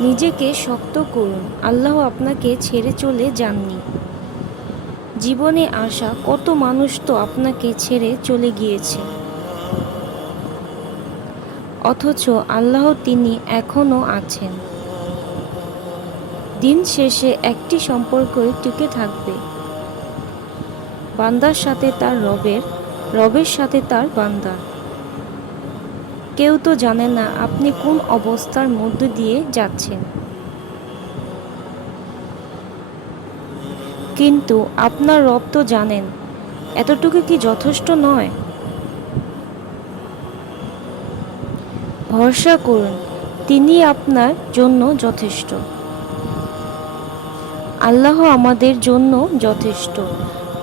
নিজেকে শক্ত করুন। আল্লাহ আপনাকে ছেড়ে চলে যাননি। জীবনে আসা কত মানুষ তো আপনাকে ছেড়ে চলে গিয়েছে। অথচ আল্লাহ তিনি এখনও আছেন। দিন শেষে একটি সম্পর্কই টিকে থাকবে। বান্দার সাথে তার রবের রবের সাথে তার বান্দার কেউ তো জানে না আপনি কোন অবস্থার মধ্য দিয়ে যাচ্ছেন। কিন্তু আপনার রব তো জানেন, এতটুকু কি যথেষ্ট নয়? ভরসা করুন, তিনি আপনার জন্য যথেষ্ট। আল্লাহ আমাদের জন্য যথেষ্ট,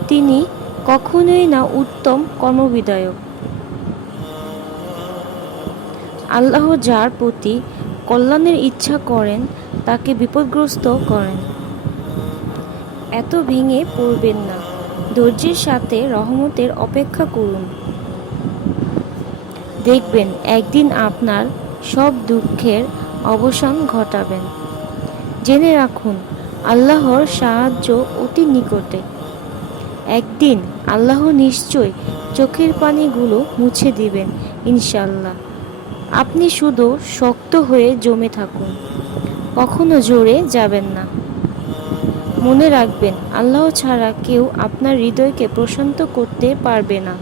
তিনি কখনোই না উত্তম কর্মবিধায়ক। আল্লাহ যার প্রতি কল্যাণের ইচ্ছা করেন, তাকে বিপদগ্রস্ত করেন। এত ভেঙে পড়বেন না। ধৈর্যের সাথে রহমতের অপেক্ষা করুন। দেখবেন একদিন আপনার সব দুঃখের অবসান ঘটাবেন। জেনে রাখুন, আল্লাহর সাহায্য অতি নিকটে। একদিন আল্লাহ নিশ্চয় চোখের পানিগুলো মুছে দিবেন ইনশাল্লাহ আপনি শুধু শক্ত হয়ে জমে থাকুন। কখনো জোরে যাবেন না। মনে রাখবেন, আল্লাহ ছাড়া কেউ আপনার হৃদয়কে প্রশান্ত করতে পারবে না।